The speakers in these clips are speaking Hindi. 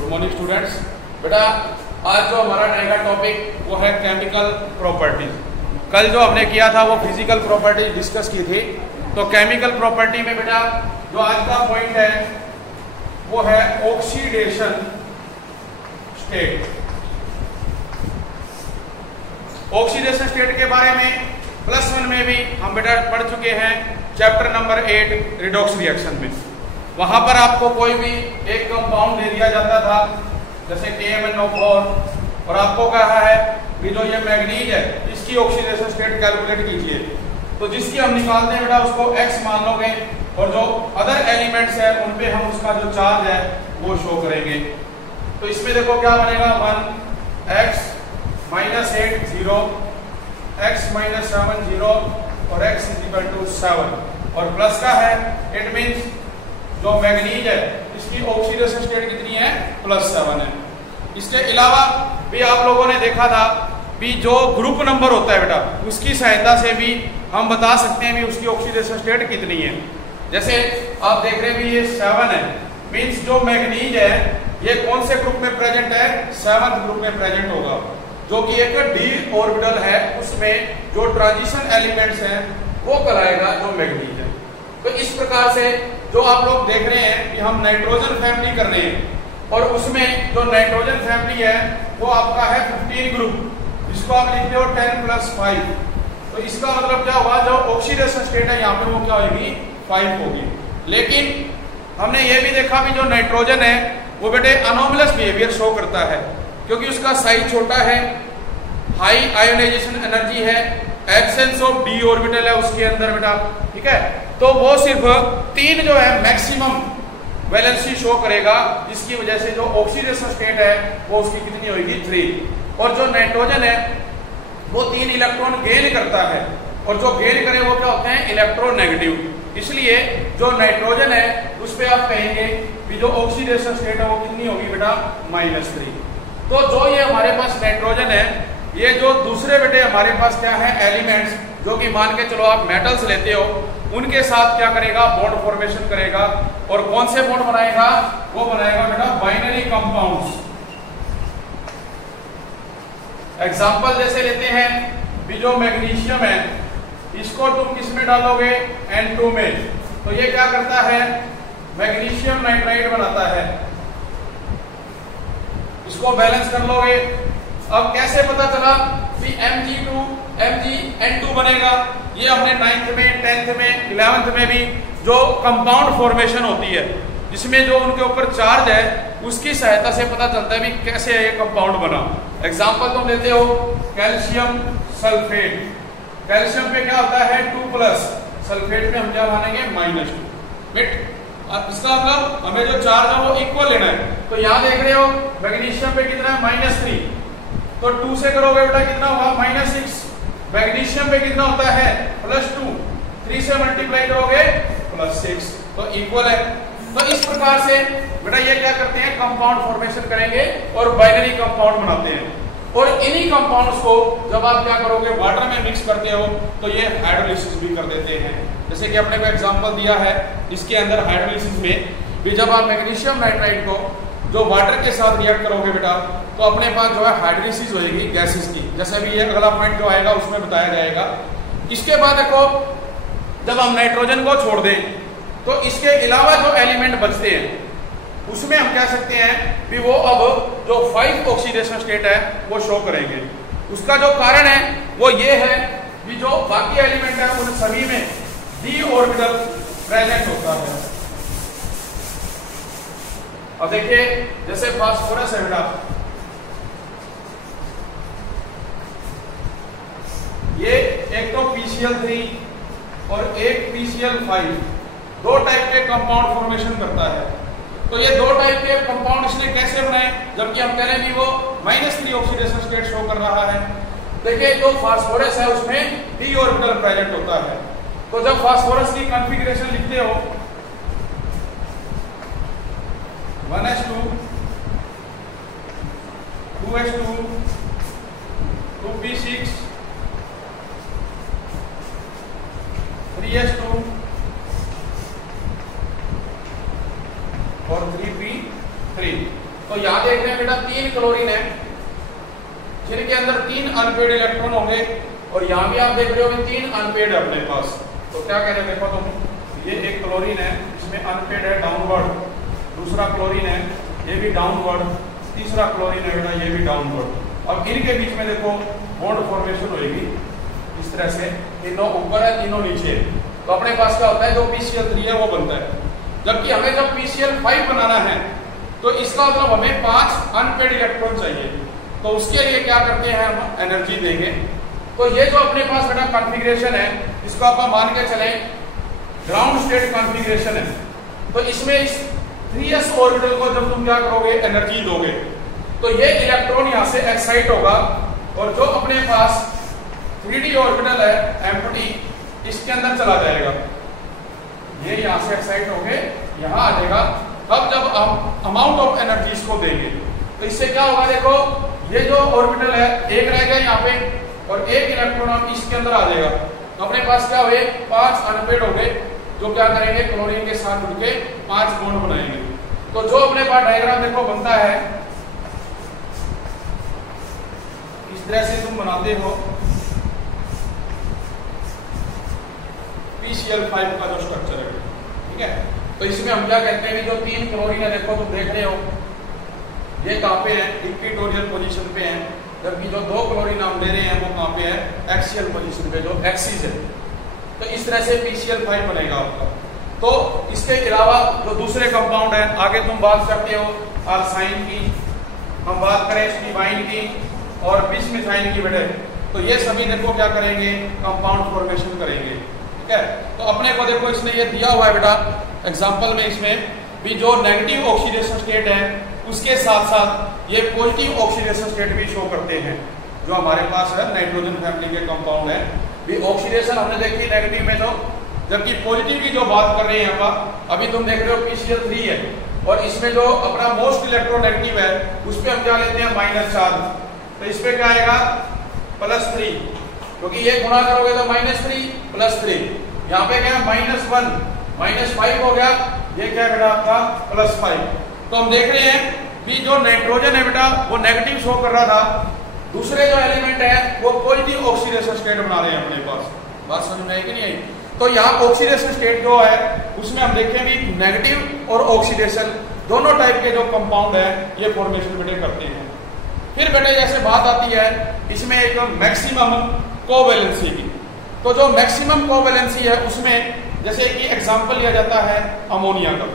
Good morning students. बेटा आज जो हमारा रहेगा टॉपिक वो है केमिकल प्रॉपर्टीज। कल जो हमने किया था वो फिजिकल प्रॉपर्टीज डिस्कस की थी। तो केमिकल प्रॉपर्टी में बेटा जो आज का पॉइंट है वो है ऑक्सीडेशन स्टेट। ऑक्सीडेशन स्टेट के बारे में +1 में भी हम बेटा पढ़ चुके हैं, चैप्टर नंबर 8 रिडॉक्स रिएक्शन में। वहां पर आपको कोई भी एक कंपाउंड दे दिया जाता था जैसे KMnO4 और आपको कहा है कि जो ये मैग्नीज है इसकी ऑक्सीडेशन स्टेट कैलकुलेट कीजिए। तो जिसकी हम निकालते हैं बेटा उसको X मान लोगे और जो अदर एलिमेंट्स है उन पे हम उसका जो चार्ज है वो शो करेंगे। तो इसमें देखो क्या बनेगा 1 x -8 0 x -7 0 और x = 7 और प्लस का है। इट मींस जो मैग्नीज है इसकी ऑक्सीडेशन स्टेट कितनी है +7 है। इसके अलावा भी आप लोगों ने देखा था भी जो ग्रुप नंबर होता है बेटा उसकी सहायता से भी हम बता सकते हैं भी उसकी ऑक्सीडेशन स्टेट कितनी है। जैसे आप देख रहे हैं भी ये 7 है, मींस जो मैग्नीज है ये कौन से ग्रुप में प्रेजेंट है, 7th ग्रुप में प्रेजेंट होगा, जो कि एक d ऑर्बिटल है। उसमें जो ट्रांजिशन एलिमेंट्स हैं वो कहलाएगा जो मैग्नीज है। तो इस प्रकार से जो आप लोग देख रहे हैं कि हम नाइट्रोजन फैमिली कर रहे हैं और उसमें जो नाइट्रोजन फैमिली है वो आपका है 15 ग्रुप, जिसको आप लिखते हो 10 + 5। तो इसका मतलब क्या हुआ, जो ऑक्सीडेशन स्टेट है यहाँ पे वो क्या होगी 5 होगी। लेकिन हमने ये भी देखा भी जो नाइट्रोजन है वो बेटे अनोमलस बिहेवियर शो करता है क्योंकि उसका साइज छोटा है, हाई आयोनाइजेशन एनर्जी है, एब्सेंस ऑफ d ऑर्बिटल है उसके अंदर बेटा, ठीक है। तो वो सिर्फ 3 जो है मैक्सिमम वैलेंसी शो करेगा, जिसकी वजह से जो ऑक्सीडेशन स्टेट है वो उसकी कितनी होगी 3। और जो नाइट्रोजन है वो 3 इलेक्ट्रॉन गेन करता है और जो गेन करे वो क्या होते हैं इलेक्ट्रोनेगेटिव। इसलिए जो नाइट्रोजन है उस पर आप कहेंगे कि जो ऑक्सीडेशन स्टेट है वो कितनी होगी बेटा -3। तो जो ये हमारे पास नाइट्रोजन है, ये जो दूसरे बेटे हमारे पास क्या है एलिमेंट्स, जो कि मान के चलो आप मेटल्स लेते हो, उनके साथ क्या करेगा बॉन्ड फॉर्मेशन करेगा। और कौन से बॉन्ड बनाएगा, वो बनाएगा बेटा बाइनरी कंपाउंड्स। एग्जांपल जैसे लेते हैं भी जो मैग्नीशियम है इसको तुम किस में डालोगे N2 में, तो ये क्या करता है मैग्नीशियम नाइट्राइड बनाता है, इसको बैलेंस कर लोगे। अब कैसे पता चला कि MgN2 बनेगा, ये हमने 9th में 10th में 11th में भी जो कंपाउंड फॉर्मेशन होती है जिसमें जो उनके ऊपर चार्ज है उसकी सहायता से पता चलता है भी कैसे ये कंपाउंड बना। एग्जांपल तुम लेते हो कैल्शियम सल्फेट, कैल्शियम पे क्या होता है 2+, सल्फेट पे हम क्या मानेंगे -2। बिट इसका मतलब हमें जो चार्ज है वो इक्वल लेना है। तो यहाँ देख रहे हो मैग्नीशियम पे कितना है -3, तो 2 से करोगे बेटा कितना होगा -6। मैग्नीशियम पे कितना होता है +2, 3 से मल्टीप्लाई करोगे +6, तो इक्वल है। तो इस प्रकार से बेटा ये क्या करते हैं कंपाउंड फॉर्मेशन करेंगे और बाइनरी कंपाउंड बनाते हैं। और इन्हीं कंपाउंड्स को जब आप क्या करोगे वाटर में मिक्स करते हो तो ये हाइड्रोलिसिस भी कर देते हैं। जैसे कि अपने को एग्जांपल दिया है इसके अंदर हाइड्रोलिसिस में भी जब आप मैग्नीशियम नाइट्राइड को जो वाटर के साथ रिएक्ट करोगे बेटा तो अपने पास जो है हाइड्रोलिसिस होगी गैसेस की, जैसे भी ये अगला पॉइंट जो आएगा उसमें बताया जाएगा। इसके बाद देखो जब हम नाइट्रोजन को छोड़ दें तो इसके अलावा जो एलिमेंट बचते हैं उसमें हम कह सकते हैं कि वो अब जो 5 ऑक्सीडेशन स्टेट है वो शो करेंगे। उसका जो कारण है वो ये है कि जो बाकी एलिमेंट है उन सभी में d ऑर्बिटल प्रेजेंट होता है। अब देखिए जैसे फास्फोरस है बेटा, ये एक तो PCl3 और एक PCl5, 2 टाइप के कंपाउंड फॉर्मेशन करता है। तो ये 2 टाइप के कंपाउंड इसने कैसे बनाए, जबकि हम कह रहे हैं भी वो -3 ऑक्सीडेशन स्टेट शो कर रहा है। देखिए जो फास्फोरस है उसमें d ऑर्बिटल प्रेजेंट होता है। तो जब फास्फोरस की कॉन्फ़िगरेशन लिखते हो 1s2 2s2 2p6 3s2 और 3p3, तो यहाँ देख रहे हैं बेटा 3 क्लोरीन है जिनके अंदर 3 अनपेड इलेक्ट्रॉन होंगे, और यहाँ भी आप देख रहे हो कि 3 अनपेड है अपने पास। तो क्या कह रहे हैं देखो तुम, ये एक क्लोरीन है इसमें अनपेड है डाउनवर्ड, दूसरा क्लोरीन है ये भी डाउनवर्ड, तीसरा क्लोरीन है बेटा ये भी डाउनवर्ड। अब इनके बीच में देखो बॉन्ड फॉर्मेशन होगी इस तरह से, तीनों ऊपर है तीनों नीचे है। तो अपने पास क्या होता है जो PCl3 है वो बनता है, जबकि हमें जब PCl5 बनाना है तो इसका मतलब हमें 5 अनपेड इलेक्ट्रॉन चाहिए। तो उसके लिए क्या करते हैं हम एनर्जी देंगे। तो ये जो अपने पास बेटा कॉन्फ़िगरेशन है इसको आप मान के चले ग्राउंड स्टेट कॉन्फ़िगरेशन है। तो इसमें इस 3s ऑर्बिटल को जब तुम क्या करोगे एनर्जी दोगे तो ये इलेक्ट्रॉन यहाँ से एक्साइट होगा, और जो अपने पास 3d ऑर्बिटल है एम्प्टी इसके अंदर चला जाएगा, ये यहाँ से एक्साइट होके यहाँ आ जाएगा। तब जब हम अमाउंट ऑफ एनर्जी इसको देंगे तो इससे क्या होगा देखो, ये जो ऑर्बिटल है एक रह गया यहाँ पे और एक इलेक्ट्रॉन इसके अंदर आ जाएगा। तो अपने पास क्या हुए 5 अनपेड हो गए जो क्या करेंगे क्लोरीन के साथ जुड़ के 5 बॉन्ड बनाएंगे। तो जो अपने पास डायग्राम देखो बनता है इस तरह से तुम बनाते हो PCl5 का जो स्ट्रक्चर है, ठीक है। तो इसमें हम क्या कहते हैं जो 3 क्लोरीन है देखो तुम देख रहे हो ये कहाँ पे है इक्वेटोरियल पोजीशन पे है, जबकि जो 2 क्लोरीन हम ले रहे हैं वो कहाँ पे है एक्सियल पोजीशन पे जो एक्सिस है। तो इस तरह से PCl5 बनेगा आपका। तो इसके अलावा जो दूसरे कंपाउंड है आगे तुम बात करते हो अल्साइन की, हम बात करें स्टीबाइन की और बिसमिथाइन की बेटे, तो ये सभी देखो क्या करेंगे कंपाउंड फॉर्मेशन करेंगे, ठीक है। तो अपने को देखो इसने ये दिया हुआ है बेटा एग्जांपल में, इसमें भी जो नेगेटिव ऑक्सीडेशन स्टेट है उसके साथ साथ ये पॉजिटिव ऑक्सीडेशन स्टेट भी शो करते हैं जो हमारे पास है नाइट्रोजन फैमिली के कंपाउंड है। भी ऑक्सीडेशन हमने देखी नेगेटिव में, तो जबकि पॉजिटिव की जो बात कर रहे हैं हम अभी तुम देख रहे हो PCl3 है, और इसमें जो अपना मोस्ट इलेक्ट्रोनेगेटिव है उस पर हम क्या लेते हैं -4, तो इस पे क्या आएगा +3, क्योंकि ये गुणा करोगे तो -3 + 3, यहाँ पे क्या है -1 -5 हो गया, ये क्या है बेटा आपका +5। तो हम देख रहे हैं कि जो नाइट्रोजन है बेटा वो नेगेटिव शो कर रहा था, दूसरे जो एलिमेंट है वो पॉजिटिव ऑक्सीडेशन स्टेट बना रहे हैं अपने पास। बात समझ में आई कि नहीं आई? तो यहाँ ऑक्सीडेशन स्टेट जो है उसमें हम देखेंगे नेगेटिव और ऑक्सीडेशन दोनों टाइप के जो कंपाउंड है ये फॉर्मेशन बेटे करते हैं। फिर बेटे जैसे बात आती है इसमें एक मैक्सिमम कोवैलेंसी की, तो जो मैक्सिमम कोवैलेंसी है उसमें जैसे कि एग्जांपल लिया जाता है अमोनिया का,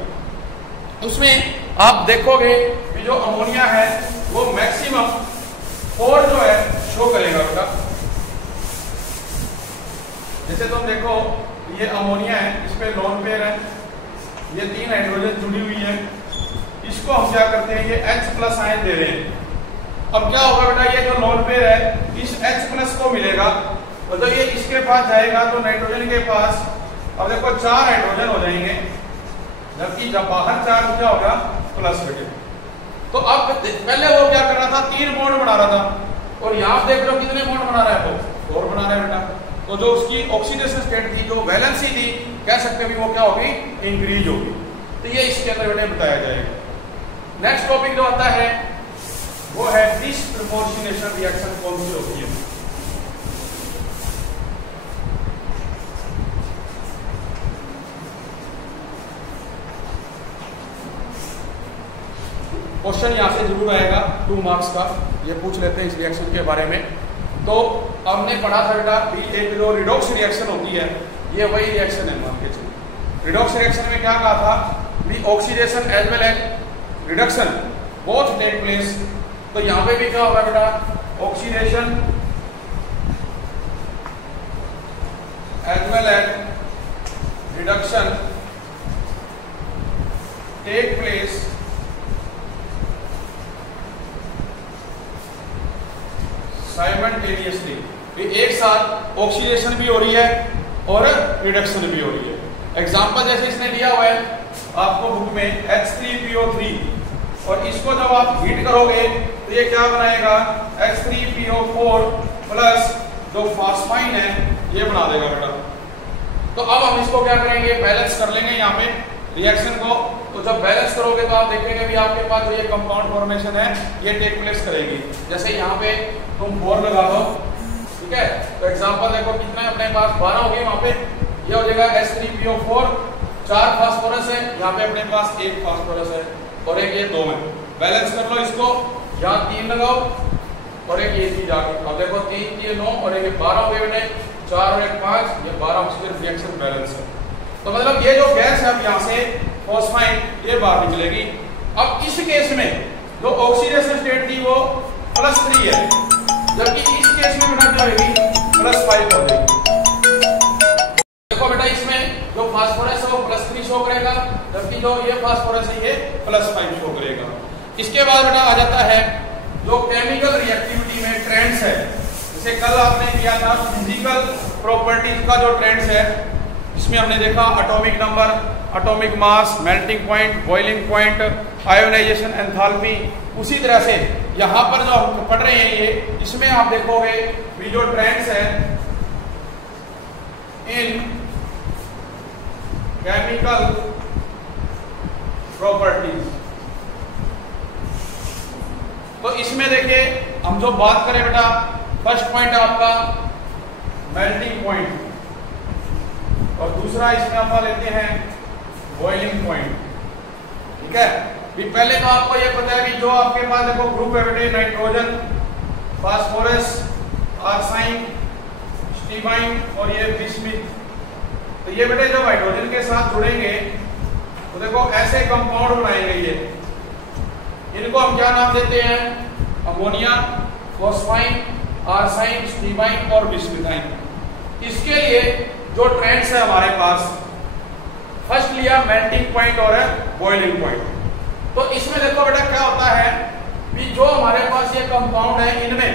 उसमें आप देखोगे कि जो अमोनिया है वो मैक्सिमम 4 जो है शो करेगा बेटा। जैसे तुम देखो ये अमोनिया है, इस पे लोन पेयर है, ये 3 हाइड्रोजन जुड़ी हुई है, इसको हम क्या करते हैं ये H+ आयन दे रहे हैं। अब क्या होगा बेटा ये जो लोन पेयर है इस H+ को मिलेगा, और जब ये इसके पास जाएगा तो नाइट्रोजन के पास अब देखो 4 हाइड्रोजन हो जाएंगे, जबकि जब बाहर 4 क्या होगा प्लस बेटे। तो अब पहले वो क्या कर रहा था 3 बॉन्ड बना रहा था, और यहाँ देख लो कितने बॉन्ड बना रहा है वो 4 बना रहा है बेटा। तो जो उसकी ऑक्सीडेशन स्टेट थी जो वैलेंसी थी कह सकते हैं वो क्या होगी इंक्रीज होगी। तो ये इसके अंदर बेटे बताया जाएगा। नेक्स्ट टॉपिक जो आता है वो है डिसप्रपोर्शनेशन रिएक्शन कौन सी होती है। क्वेश्चन यहाँ से जरूर आएगा 2 मार्क्स का, ये पूछ लेते हैं इस रिएक्शन के बारे में। तो हमने पढ़ा था बेटा एक जो रिडॉक्स रिएक्शन होती है ये वही रिएक्शन है मान के चलिए। रिडॉक्स रिएक्शन में क्या कहा था भी oxidation as well as reduction both take place. तो यहाँ पे भी क्या होगा बेटा oxidation as well as reduction take place simultaneously, एक साथ ऑक्सीडेशन भी हो रही है और रिडक्शन भी हो रही है। एग्जांपल जैसे इसने दिया हुआ है आपको बुक में H3PO3, और इसको जब आप हीट करोगे तो ये क्या बनाएगा H3PO4 प्लस जो फॉस्फाइन है ये बना देगा बेटा। तो अब हम इसको क्या करेंगे बैलेंस कर लेंगे यहाँ पे। रिएक्शन को, तो जब बैलेंस करोगे तो आप देखेंगे भी आपके पास जो ये कंपाउंड फॉर्मेशन है ये टेक प्लेस करेगी। जैसे यहाँ पे तुम 4 लगा दो, ठीक है, तो एग्जांपल देखो कितना है अपने पास 12 हो गई, वहां पे ये हो जाएगा H3PO4, 4 फास्फोरस है, यहाँ पे अपने पास 1 फास्फोरस है और एक ये 2 है। बैलेंस कर लो इसको, यहाँ 3 लगाओ और एक ये चीज आ गई। अब देखो 3 ये 9 और एक 12 हो गए बेटे, 4 और 1 5, ये 12 ऑक्सीजन रिएक्शन बैलेंस है। तो मतलब ये जो गैस है अब यहाँ से फॉस्फाइन ये बाहर निकलेगी। अब इस केस में जो ऑक्सीडेशन स्टेट थी वो +3 है, जबकि इस केस में बेटा क्या होगी +5 हो जाएगी। देखो बेटा इसमें जो फास्फोरस है वो +3 शो करेगा, जबकि जो ये फास्फोरस है ये +5 शो करेगा। इसके बाद बेटा आ जाता है जो केमिकल रिएक्टिविटी में ट्रेंड्स है। जैसे कल आपने किया था फिजिकल प्रॉपर्टीज का जो ट्रेंड्स है, इसमें हमने देखा atomic number, atomic mass, melting point, boiling point, ionisation, enthalpy. उसी तरह से यहाँ पर जो हम पढ़ रहे हैं ये, इसमें आप देखोगे भी जो ट्रेंड्स है इन केमिकल प्रॉपर्टीज, तो इसमें देखिए हम जो बात करें बेटा, फर्स्ट पॉइंट आपका मेल्टिंग पॉइंट और दूसरा इसमें आप लेते हैं बॉइलिंग पॉइंट, ठीक है। भी पहले तो आपको ये पता है कि जो आपके पास देखो ग्रुप है बेटे, नाइट्रोजन, फास्फोरस, आर्साइन, स्टीबाइन और ये बिस्मिथ। तो ये बेटे जब हाइड्रोजन के साथ जुड़ेंगे तो देखो ऐसे कंपाउंड बनाएंगे ये, इनको हम क्या नाम देते हैं, अमोनिया, फॉस्फाइन, आर्साइन, स्टीबाइन और बिस्मिथाइन। इसके लिए जो ट्रेंड्स है हमारे पास, फर्स्ट लिया मेल्टिंग पॉइंट और बॉइलिंग पॉइंट। तो इसमें देखो बेटा क्या होता है कि जो हमारे पास ये कंपाउंड है इनमें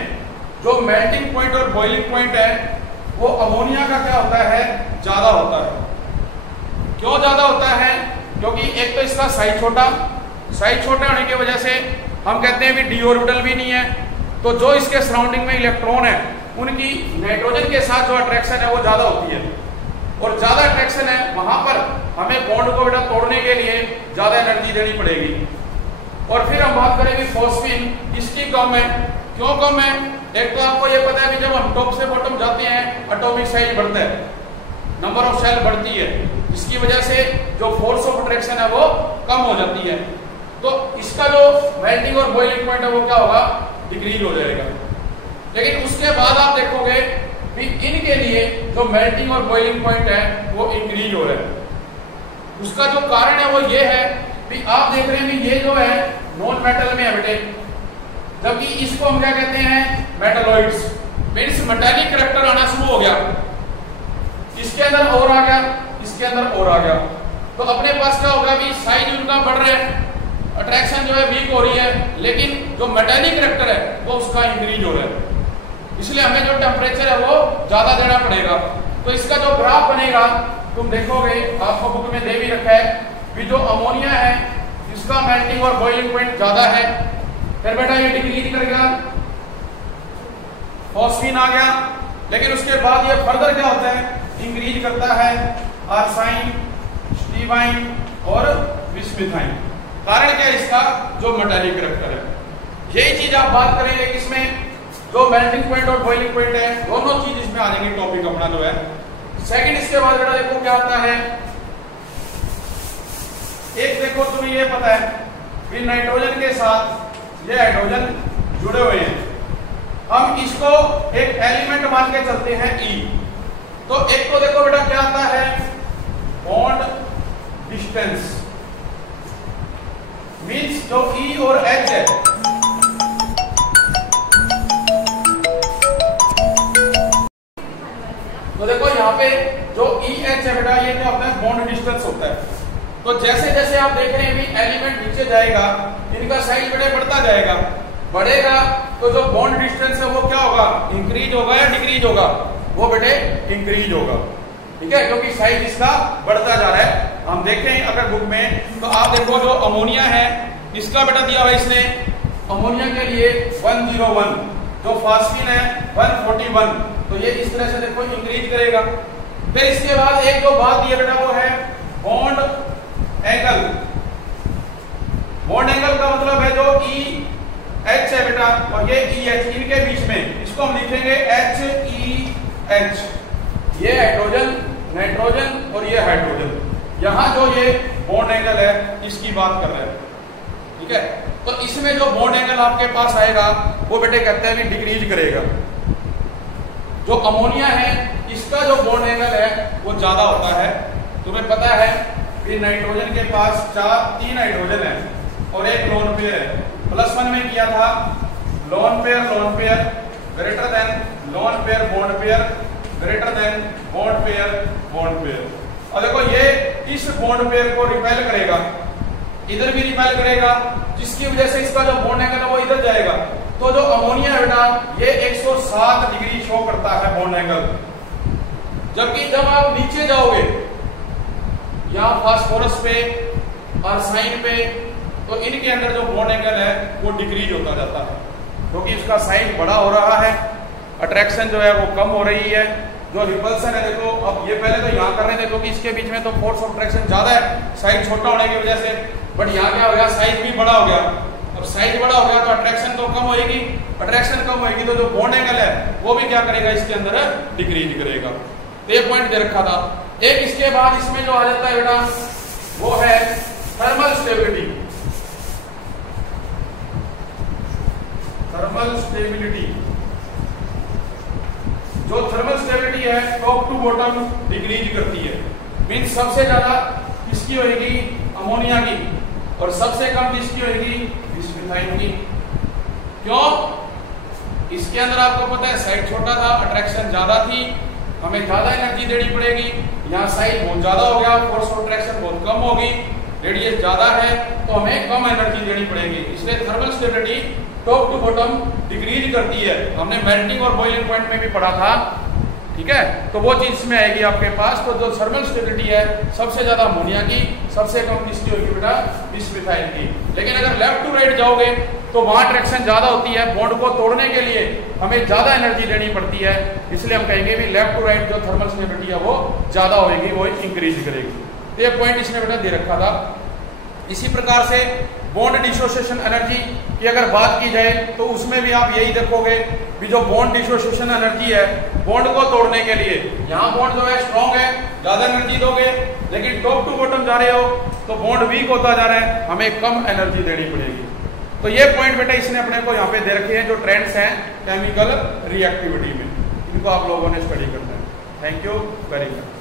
जो मेल्टिंग पॉइंट और बॉइलिंग पॉइंट है वो अमोनिया का क्या होता है, ज्यादा होता है। क्यों ज्यादा होता है, क्योंकि एक तो इसका साइज छोटा होने की वजह से हम कहते हैं कि डी ऑर्बिटल भी नहीं है, तो जो इसके सराउंडिंग में इलेक्ट्रॉन है उनकी नाइट्रोजन के साथ जो अट्रैक्शन है वो ज्यादा होती है, और ज्यादा अट्रैक्शन है वहां पर हमें बॉन्ड को बेटा तोड़ने के लिए ज्यादा एनर्जी देनी पड़ेगी। और फिर हम बात करेंगे फॉस्फीन, इसकी कम है। क्यों कम है, एक तो आपको ये पता है कि जब हम टॉप से बॉटम जाते हैं एटॉमिक साइज बढ़ता है, नंबर ऑफ सेल बढ़ती है, जिसकी वजह से जो फोर्स ऑफ अट्रैक्शन है वो कम हो जाती है। तो इसका जो मेल्टिंग और बॉइलिंग पॉइंट है वो क्या होगा, डिक्रीज हो जाएगा। लेकिन उसके बाद आप देखोगे कि इनके लिए जो मेल्टिंग और बॉइलिंग पॉइंट है वो इंक्रीज हो रहा है। उसका जो कारण है वो ये है कि आप देख रहे हैं कि ये जो है नॉन मेटल में है बेटे, जबकि इसको हम क्या कहते हैं, मेटलॉइड्स, मींस मेटालिक करैक्टर आना शुरू हो गया, इसके अंदर और आ गया, इसके अंदर और आ गया। तो अपने पास क्या होगा भी साइज उनका बढ़ रहा है, अट्रैक्शन जो है वीक हो रही है, लेकिन जो मेटालिक करैक्टर है वो उसका इंक्रीज हो रहा है। इसलिए हमें जो टेम्परेचर है वो ज्यादा देना पड़ेगा। तो इसका जो ग्राफ बनेगा तुम देखोगे, आपको बुक में दे भी रखा है कि जो अमोनिया है इसका मेल्टिंग और बॉइलिंग पॉइंट ज्यादा है, फिर बेटा ये डिक्रीज कर गया, फॉस्फीन आ गया, लेकिन उसके बाद ये फर्दर क्या होता है, इंक्रीज करता है आर्साइन, स्टीबाइन और बिस्मिथाइन। कारण क्या है इसका, जो मेटालिक करैक्टर है। यही चीज आप बात करेंगे इसमें जो मेल्टिंग पॉइंट और बॉइलिंग पॉइंट है, दोनों चीज इसमें आ जाएंगे टॉपिक अपना जो है। सेकंड इसके बाद बेटा देखो क्या आता है, एक देखो तुम्हें ये पता है कि नाइट्रोजन के साथ ये हाइड्रोजन जुड़े हुए हैं, हम इसको एक एलिमेंट मान के चलते हैं E। तो एक तो देखो बेटा क्या आता है, बॉन्ड डिस्टेंस, मींस जो E और H है, तो देखो यहाँ पे जो EH है बेटा ये क्या होता है, बॉन्ड डिस्टेंस होता है। तो जैसे जैसे आप देख रहे हैं भी एलिमेंट नीचे जाएगा, इनका साइज बेटे बढ़ता जाएगा, बढ़ेगा तो जो बॉन्ड डिस्टेंस है वो क्या होगा, इंक्रीज होगा या डिक्रीज होगा, वो बेटे इंक्रीज होगा, ठीक है, क्योंकि साइज इसका बढ़ता जा रहा है। हम देखें अगर बुक में तो आप देखो जो अमोनिया है इसका बेटा दिया हुआ इसने, अमोनिया के लिए 101, जो फास्फीन है 141, तो ये इस तरह से देखो इंक्रीज करेगा। फिर इसके बाद एक जो बात दिया बेटा वो है बॉन्ड एंगल, बॉन्ड एंगल का मतलब है जो ई एच है बेटा और ये ई एच, इनके बीच में इसको हम लिखेंगे एच ई एच। ये हाइड्रोजन, नाइट्रोजन और ये हाइड्रोजन, यहां जो ये बॉन्ड एंगल है इसकी बात कर रहे हैं, ठीक है। तो इसमें जो बॉन्ड एंगल आपके पास आएगा वो बेटे कहते हैं भी डिक्रीज करेगा। जो अमोनिया है इसका जो बॉन्ड एंगल है वो ज्यादा होता है। तुम्हें पता है कि नाइट्रोजन के पास 3 हाइड्रोजन है और एक लोन पेयर है। +1 में किया था lone pair greater than lone pair bond pair greater than bond pair. और देखो ये इस बॉन्ड पेयर को रिपेल करेगा, इधर भी रिपेल करेगा, जिसकी वजह से इसका जो बॉन्ड एंगल है वो इधर जाएगा। तो जो अमोनिया है बेटा ये 107 डिग्री शो करता है बॉन्ड एंगल। जबकि जब आप नीचे जाओगे यहां फास्फोरस पे और साइन पे, तो इनके अंदर जो बॉन्ड एंगल है वो डिक्रीज होता जाता है, क्योंकि इसका साइज बड़ा हो रहा है, अट्रैक्शन जो है वो कम हो रही है। जो रिपल्सन है देखो, अब ये पहले तो यहाँ कर रहे थे क्योंकि इसके बीच में तो फोर्स ऑफ अट्रैक्शन ज्यादा है साइज छोटा होने की वजह से, बट यहाँ क्या हो गया साइज भी बड़ा हो गया। अब साइज बड़ा हो गया तो अट्रैक्शन तो कम होगी, अट्रैक्शन कम होगी तो जो बॉन्ड एंगल है वो भी क्या करेगा इसके अंदर डिक्रीज करेगा। तो ये पॉइंट दे रखा था। एक इसके बाद इसमें जो आ जाता है बेटा वो है थर्मल स्टेबिलिटी। थर्मल स्टेबिलिटी, जो थर्मल स्टेबिलिटी है टॉप टू बॉटम डिक्रीज करती है। मींस सबसे ज्यादा किसकी होगी अमोनिया की और सबसे कम किसकी होगी बिस्मिथाइन की। क्यों? इसके अंदर आपको पता है साइज छोटा था, अट्रैक्शन ज्यादा थी, हमें ज्यादा एनर्जी देनी पड़ेगी। यहाँ साइज बहुत ज्यादा हो गया, फोर्स ऑफ अट्रैक्शन बहुत कम होगी, रेडियस ज्यादा है तो हमें कम एनर्जी देनी पड़ेगी। इसलिए thermal stability top to bottom decrease करती है। हमने मेल्टिंग और बॉइलिंग पॉइंट में भी पढ़ा था, ठीक है। तो वो चीज इसमें आएगी आपके पास। तो जो थर्मल स्टेबिलिटी है सबसे ज्यादा अमोनिया की, सबसे कम किसकी होगी बेटा बिस्मिथाइन की। लेकिन अगर लेफ्ट टू राइट जाओगे तो वहां अट्रैक्शन ज्यादा होती है, बॉन्ड को तोड़ने के लिए हमें ज्यादा एनर्जी देनी पड़ती है। इसलिए हम कहेंगे भी लेफ्ट टू राइट जो थर्मल स्टेबिलिटी है वो ज्यादा होगी, वो इंक्रीज करेगी। तो ये पॉइंट इसमें बेटा दे रखा था। इसी प्रकार से बॉन्ड डिसोसिएशन एनर्जी की अगर बात की जाए तो उसमें भी आप यही देखोगे भी जो बॉन्ड डिसोसिएशन एनर्जी है बॉन्ड को तोड़ने के लिए, यहाँ बॉन्ड जो है स्ट्रॉन्ग है, ज्यादा एनर्जी दोगे, लेकिन टॉप टू बॉटम जा रहे हो तो बॉन्ड वीक होता जा रहा है, हमें कम एनर्जी देनी पड़ेगी। तो ये पॉइंट बेटा इसने अपने को यहाँ पे दे रखे हैं जो ट्रेंड्स हैं केमिकल रिएक्टिविटी में, इनको आप लोगों ने स्टडी करना है। Thank you very much.